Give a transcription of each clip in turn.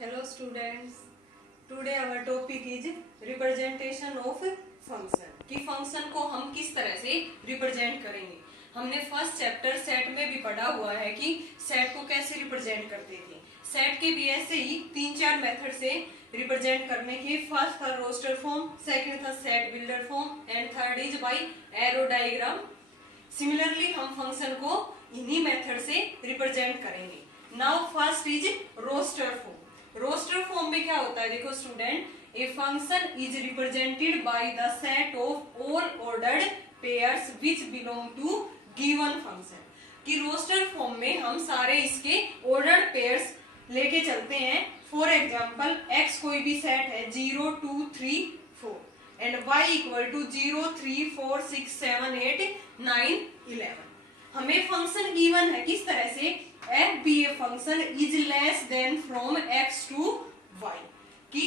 Hello students. Today our topic is representation of function. कि function को हम किस तरह से रिप्रेजेंट करेंगे। हमने फर्स्ट चैप्टर सेट में भी पढ़ा हुआ है कि सेट को कैसे रिप्रेजेंट करते थे। सेट के भी ऐसे ही 3-4 मेथड से रिप्रेजेंट करने के। फर्स्ट था रोस्टर फॉर्म, सेकंड था set builder form and third is by arrow diagram. Similarly हम फंक्शन को इन्हीं मेथड से रिप्रेजेंट करेंगे। Now first is roster form. Roster form में क्या होता है, देखो student, a function is represented by the set of all ordered pairs which belong to given function. कि रोस्टर फॉर्म में हम सारे इसके ऑर्डर्ड पेयर्स लेके चलते हैं। फॉर एग्जाम्पल x कोई भी सेट है 0, 2, 3, 4 एंड y इक्वल टू 0, 3, 4, 6, 7, 8, 9, 11। हमें फंक्शन गिवन है किस तरह से, f be a function is less than from x to y। कि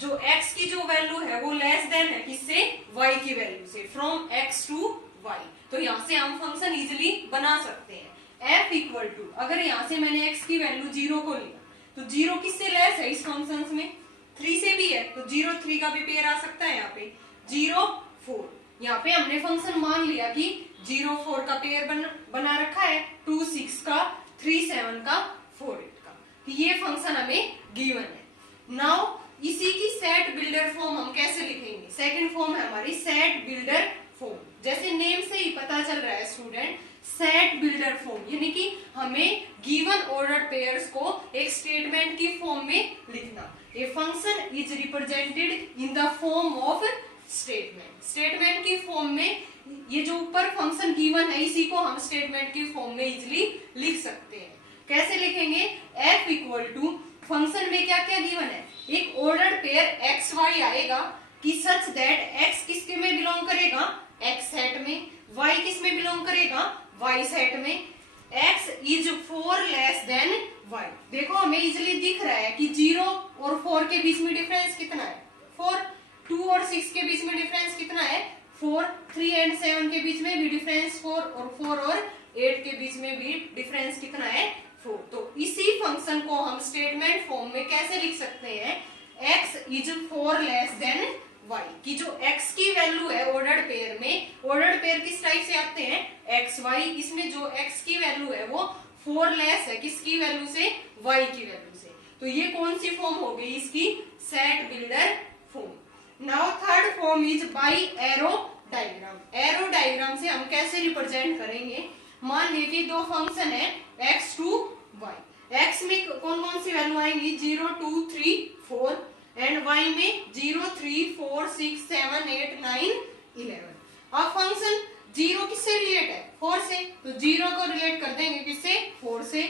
जो x की जो वैल्यू है वो लेस देन है किससे, y की वैल्यू से, फ्रॉम x टू y। तो यहाँ से हम फंक्शन इजिली बना सकते हैं। f इक्वल टू, अगर यहाँ से मैंने x की वैल्यू 0 को लिया तो 0 किससे लेस है इस फंक्शन में, 3 से भी है, तो 0, 3 का भी पेयर आ सकता है यहाँ पे 0, 4। यहाँ पे हमने फंक्शन मान लिया कि 0, 4 का पेयर बना रखा है, 2, 6 का, 3, 7 का, 4, 8 का। ये फंक्शन हमें गिवन है। नाउ इसी की सेट बिल्डर फॉर्म हम कैसे लिखेंगे। सेकंड फॉर्म है हमारी सेट बिल्डर फॉर्म। जैसे नेम से ही पता चल रहा है स्टूडेंट, सेट बिल्डर फॉर्म यानी कि हमें गिवन ऑर्डर पेयर्स को एक स्टेटमेंट की फॉर्म में लिखना। ए function is represented in the form of statement. Statement की फॉर्म में ये जो ऊपर फंक्शन गिवन है इसी को हम स्टेटमेंट की फॉर्म में इजिली लिख सकते हैं। कैसे लिखेंगे, f इक्वल टू, फंक्शन में क्या क्या गिवन है, एक ऑर्डर पेयर x y आएगा कि सच दैट x किसके में बिलोंग करेगा, x सेट में, y किस में बिलोंग करेगा, y सेट में, x is 4 less than y। देखो हमें इजिली दिख रहा है कि 0 और 4 के बीच में डिफरेंस कितना है, 4, 2 और 6 के बीच में डिफरेंस कितना है, 4, 3 एंड 7 के बीच में भी डिफरेंस 4 और 8 के बीच में भी डिफरेंस कितना है, 4। तो इसी फंक्शन को हम स्टेटमेंट फॉर्म में कैसे लिख सकते हैं, x is 4 less than y। की जो x की वैल्यू है ऑर्डर्ड पेयर में, ऑर्डर्ड पेयर किस टाइप से आते हैं, x y, इसमें जो x की वैल्यू है वो 4 लेस है किसकी वैल्यू से, y की वैल्यू से। तो ये कौन सी फॉर्म हो गई इसकी, set builder form. Now third form is by arrow diagram. Arrow diagram से हम कैसे रिप्रेजेंट करेंगे, मान लीजिए कि दो फंक्शन है x टू y। x में कौन कौन सी वैल्यू आएंगी, 0, 2, 3, 4 एंड y में 0, 3, 4, 6, 7, 8, 9, 11। अब फंक्शन 0 किससे रिलेट है, 4 से, तो 0 को रिलेट कर देंगे किससे, 4 से।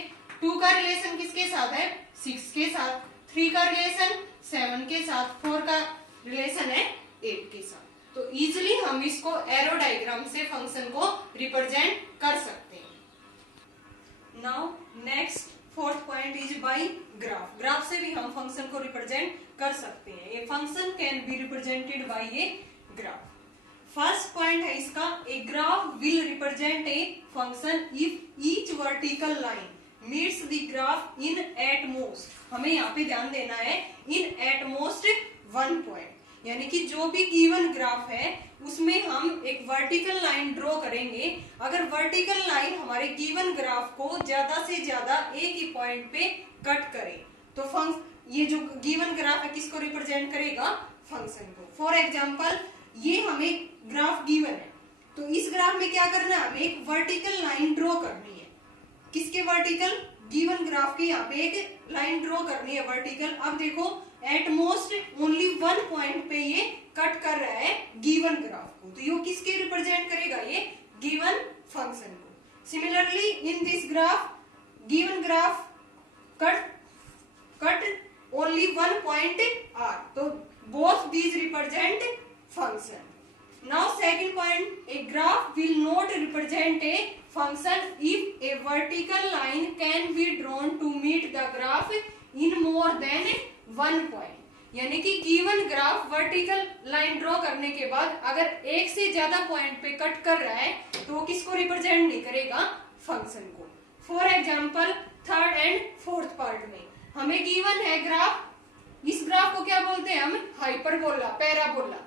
2 का रिलेशन किसके साथ है, 6 के साथ। 3 का रिलेशन 7 के साथ। 4 का रिलेशन है 8 के साथ। तो इजिली हम इसको एरो डायग्राम से फंक्शन को रिप्रेजेंट कर सकते हैं। Now next fourth point is by graph. Graph से भी हम फंक्शन को रिप्रेजेंट कर सकते हैं। A function can be represented by a graph. First point है इसका, ए graph will represent a function if each vertical line meets the graph in at most. हमें यहाँ पे ध्यान देना है, इन एट मोस्ट 1 पॉइंट, यानी कि जो भी गिवन ग्राफ है उसमें हम एक वर्टिकल लाइन ड्रॉ करेंगे। अगर वर्टिकल लाइन हमारे गिवन ग्राफ को ज्यादा से ज्यादा एक ही पॉइंट पे कट करे तो ये जो गिवन ग्राफ है किसको रिप्रेजेंट करेगा, फंक्शन को। फॉर एग्जाम्पल ये हमें ग्राफ गिवन है, तो इस ग्राफ में क्या करना है, हमें एक वर्टिकल लाइन ड्रॉ करनी है। किसके वर्टिकल, गिवन ग्राफ के यहाँ पे एक लाइन ड्रॉ करनी है वर्टिकल। अब देखो एट मोस्ट ओनली 1 पॉइंट पे ये कट कर रहा है गिवन ग्राफ को, तो ये किसके रिप्रेजेंट करेगा, ये गिवन फंक्शन को। Similarly in this graph, given graph cut only 1 point are, तो both these represent function. Now second point, a graph will not represent a function if a vertical line can be drawn to meet the graph in more than 1 point. यानी कि given graph vertical line draw करने के बाद अगर एक से ज्यादा point पे कट कर रहा है तो वो किसको रिप्रेजेंट नहीं करेगा, फंक्शन को। For example third and fourth part में हमें गिवन है ग्राफ, इस ग्राफ को क्या बोलते हैं हम, हाइपरबोला, पैराबोला।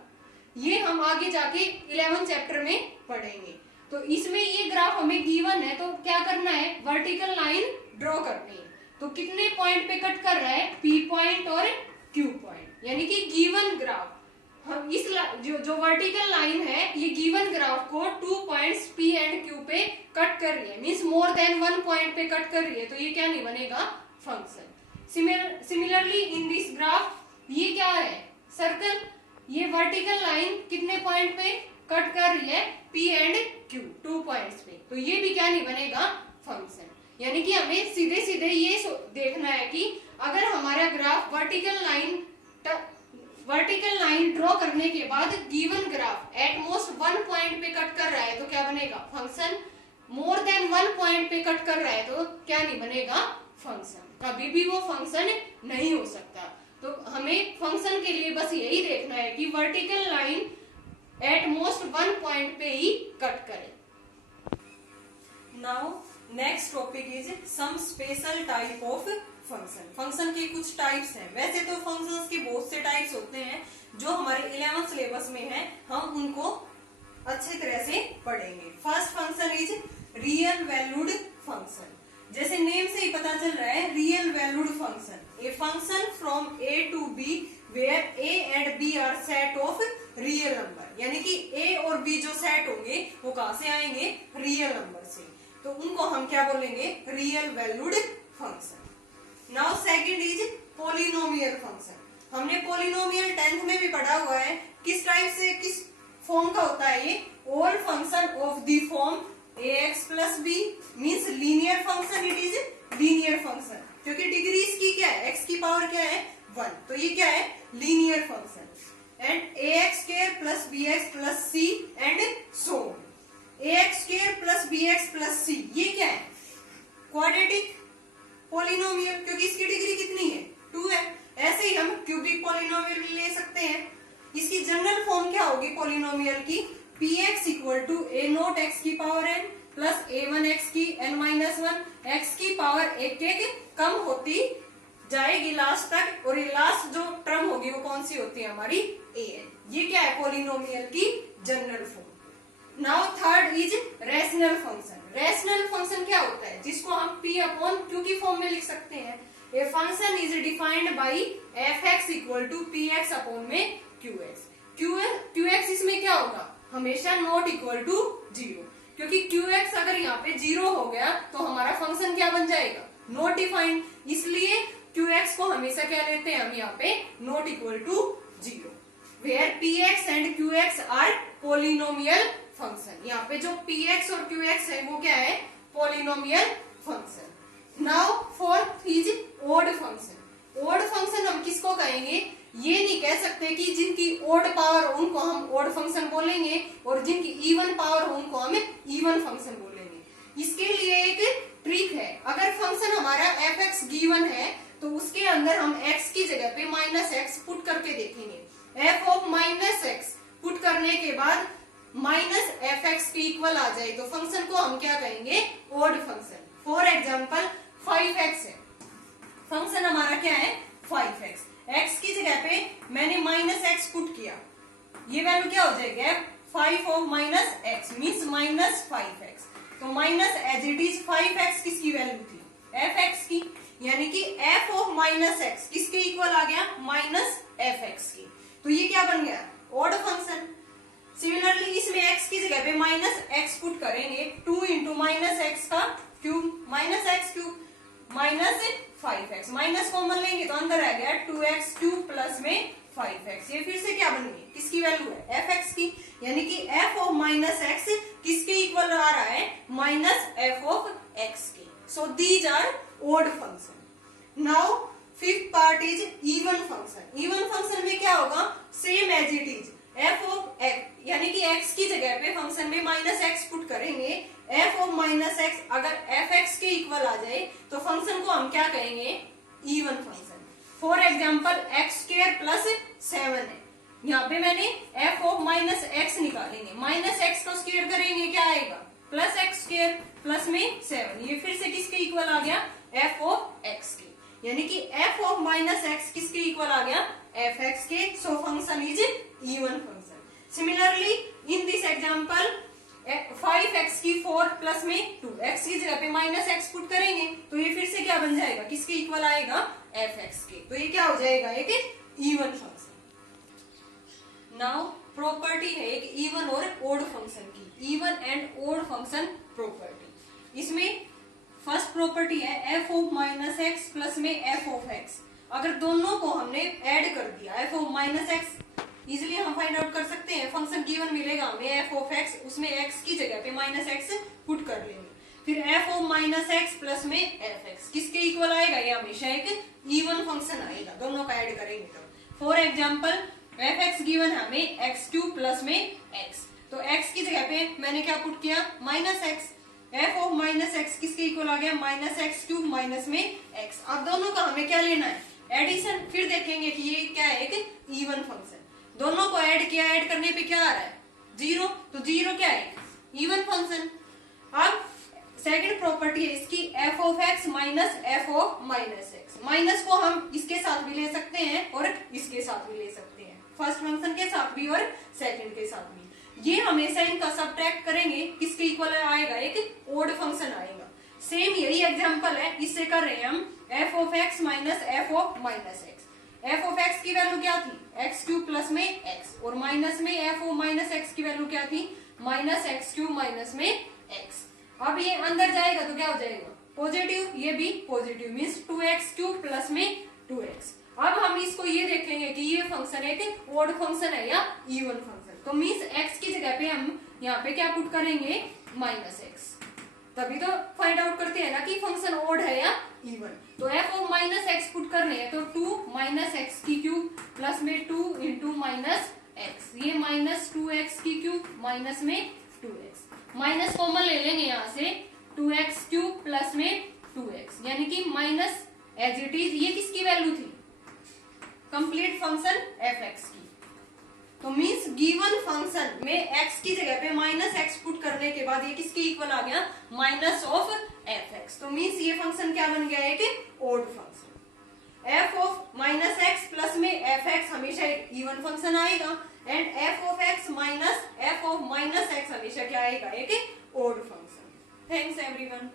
ये हम आगे जाके 11 चैप्टर में पढ़ेंगे। तो इसमें ये ग्राफ हमें गिवन है, तो क्या करना है, वर्टिकल लाइन ड्रॉ करनी है। तो कितने पॉइंट पे कट कर रहा है, पी पॉइंट और क्यू पॉइंट, यानी कि गिवन ग्राफ हम इस जो वर्टिकल लाइन है ये गिवन ग्राफ को 2 पॉइंट्स पी एंड क्यू पे कट कर रही है, मींस मोर देन 1 पॉइंट पे कट कर रही है, तो ये क्या नहीं बनेगा, function. Similarly in this graph ये क्या है, सर्कल, ये वर्टिकल लाइन कितने पॉइंट पे कट कर रही है, पी एंड क्यू 2 पॉइंट्स पे, तो ये भी क्या नहीं बनेगा, फंक्शन। यानी कि हमें सीधे सीधे ये देखना है कि अगर हमारा ग्राफ वर्टिकल लाइन ड्रॉ करने के बाद given graph at most 1 point पे कट कर रहा है तो क्या बनेगा, फंक्शन। मोर देन 1 पॉइंट पे कट कर रहा है तो क्या नहीं बनेगा, फंक्शन। कभी भी वो फंक्शन नहीं हो सकता। तो हमें फंक्शन के लिए बस यही देखना है कि vertical line at most 1 point पे ही कट करे। Now next topic is some special type of function. Function के कुछ टाइप्स हैं। वैसे तो फंक्शंस के बहुत से टाइप्स होते हैं जो हमारे 11th सिलेबस में है, हम उनको अच्छी तरह से पढ़ेंगे। First function is real valued function. जैसे नेम से ही पता चल रहा है, real valued function, a function from A to B where A and B are set of real number. यानी कि ए और बी जो सेट होंगे वो कहां से आएंगे, रियल नंबर से, तो उनको हम क्या बोलेंगे, real valued function. Now second is polynomial function. हमने पॉलिनोमियल 10th में भी पढ़ा हुआ है। किस टाइप से, किस फॉर्म का होता है ये, all function of the form ax plus B, means linear function, it is linear function, क्योंकि डिग्री इसकी क्या है, x की पावर क्या है 1, तो ये क्या है, linear function. And ax square plus bx plus c and so ax square plus bx plus c, ये क्या है, क्वाड्रेटिक पॉलिनोमियल, क्योंकि इसकी डिग्री कितनी है, 2 है। ऐसे ही हम क्यूबिक पॉलिनोमियल भी ले सकते हैं। इसकी जनरल फॉर्म क्या होगी पॉलिनोमियल की, px equal to a nought x की power n plus a1 x की n माइनस 1, x की पावर एक कम होती जाएगी लास्ट तक, और ये लास्ट जो टर्म होगी वो कौन सी होती है, हमारी an। ये क्या है, पॉलिनोमियल की general form. Now third is rational function. Rational function क्या होता है, जिसको हम p अपॉन q की फॉर्म में लिख सकते हैं। A function is defined by f(x) equal to px upon में qx। qx इसमें क्या होगा, हमेशा नॉट इक्वल टू 0, क्योंकि qx अगर यहाँ पे 0 हो गया तो हमारा फंक्शन क्या बन जाएगा, नॉट डिफाइंड। इसलिए qx को हमेशा क्या लेते हैं हम यहाँ पे, not equal to 0, where px and qx are polynomial function. यहाँ पे जो px और qx है वो क्या है, polynomial function. Now fourth is odd function. Odd function हम किसको कहेंगे, ये नहीं कह सकते कि जिनकी ओड पावर हो उनको हम ओड फंक्शन बोलेंगे और जिनकी इवन पावर हो उनको हम इवन फंक्शन बोलेंगे। इसके लिए एक ट्रिक है, अगर फंक्शन हमारा fx गिवन है तो उसके अंदर हम x की जगह पे -x पुट करके देखेंगे। f ऑफ -x पुट करने के बाद -fx के इक्वल आ जाए तो फंक्शन को हम क्या कहेंगे, odd function. For example 5x है, फंक्शन हमारा क्या है 5x, x की जगह पे मैंने -x पुट किया, ये वैल्यू क्या हो जाएगी, 5 ऑफ -x मीन्स -5x, तो minus as it is 5x किसकी वैल्यू थी, fx की, यानी कि f ऑफ -x किसके इक्वल आ गया, -fx की, तो ये क्या बन गया, ऑड फंक्शन। सिमिलरली इसमें x की जगह पे -x पुट करेंगे, 2 इंटू -x का cube -x cube -5x, minus common लेंगे तो अंदर आ गया 2x क्यूब प्लस में 5x, ये फिर से क्या बन गई, किसकी वैल्यू है, fx की, यानी कि f ऑफ -x किसके इक्वल आ रहा है, -f ऑफ x के। So these are odd function. Now fifth part is even function. Even function में क्या होगा, same as it is f of x, यानी कि x की जगह पे फंक्शन में -x पुट करेंगे, f ऑफ -x अगर fx के इक्वल आ जाए तो फंक्शन को हम क्या कहेंगे, even function. For example x square plus 7 है, यहाँ पे मैंने f ऑफ -x निकालेंगे, -x को स्क्वायर करेंगे क्या आएगा, प्लस x स्क्वायर प्लस में 7, ये फिर से किसके इक्वल आ गया, f ऑफ x के। यानी कि f ऑफ माइनस एक्स किसके इक्वल आ गया, एफ एक्स के, so function is even function. Similarly in this example 5x की 4 प्लस में 2x की जगह पे माइनस एक्स पुट करेंगे तो ये फिर से क्या बन जाएगा, किसके इक्वल आएगा, एफ एक्स के, तो ये क्या हो जाएगा, एक इवन फंक्शन। नाउ प्रॉपर्टी है एक इवन और ओड फंक्शन की, even and odd function property. इसमें फर्स्ट प्रॉपर्टी है F of minus X plus में एफ ऑफ एक्स। अगर दोनों को हमने ऐड कर दिया, F of minus X easily हम फाइंड आउट कर सकते हैं, फंक्शन गिवन मिलेगा हमें एफ ऑफ एक्स, उसमें एक्स की जगह पे माइनस एक्स पुट कर लेंगे, फिर F of minus X plus में एफ एक्स किसके इक्वल आएगा, ये हमेशा एक इवन फंक्शन आएगा, दोनों का ऐड करेंगे तो। For example F x given है हमें एक्स क्यूब प्लस में एक्स, तो एक्स की जगह पे मैंने क्या पुट किया, minus x, F of minus x किसके इक्वल आ गया, माइनस एक्स क्यूब माइनस में एक्स। अब दोनों का हमें क्या लेना है, एडिशन, फिर देखेंगे कि ये क्या है, एक इवन फंक्शन, दोनों को ऐड किया, ऐड करने पे क्या आ रहा है, 0, तो 0 क्या है, इवन फंक्शन। अब सेकंड प्रॉपर्टी है इसकी F of X minus F of minus x, minus को हम इसके साथ भी ले सकते हैं और इसके साथ भी ले सकते हैं, फर्स्ट फंक्शन के साथ भी और सेकंड के साथ भी। ये हमेशा इनका सब्ट्रैक्ट करेंगे, किसके इक्वल आएगा, एक ओड फंक्शन आएगा। सेम यही एग्जांपल है, इससे कर रहे हैं हम F of X minus F of minus x. F of x की वैल्यू क्या थी, एक्स क्यूब प्लस में एक्स, और माइनस में एफ ऑफ माइनस एक्स की वैल्यू क्या थी, माइनस एक्स क्यूब माइनस में एक्स। अब ये अंदर जाएगा तो क्या हो जाएगा, पॉजिटिव, ये भी positive, means 2x cube plus में 2x। अब हम इसको ये देखेंगे कि ये फंक्शन एक ओड फंक्शन है या इवन फंक्शन, तो मीन्स x की जगह पे हम यहाँ पे क्या पुट करेंगे, माइनस एक्स, तभी तो फाइंड आउट करते हैं ना कि फंक्शन ओड है या इवन। तो F of minus X put करने हैं तो 2 माइनस एक्स की क्यूब प्लस में 2 इंटू माइनस एक्स, ये माइनस 2x की क्यूब माइनस में 2x, माइनस कॉमन ले लेंगे यहाँ से, 2x क्यूब प्लस में 2x, यानी कि माइनस एज इट इज, ये किसकी वैल्यू थी, कंप्लीट फंक्शन एफ एक्स की। तो मीन्स गिवन फंक्शन में x की जगह पे माइनस एक्स पुट करने के बाद ये किसके इक्वल आ गया, माइनस ऑफ एफ एक्स, तो मीन्स ये फंक्शन क्या बन गया है, एक odd function. F of minus X plus में एफ एक्स हमेशा एक इवन फंक्शन आएगा, and F of X minus F of minus X हमेशा क्या आएगा, एक ओड फंक्शन। Thanks everyone.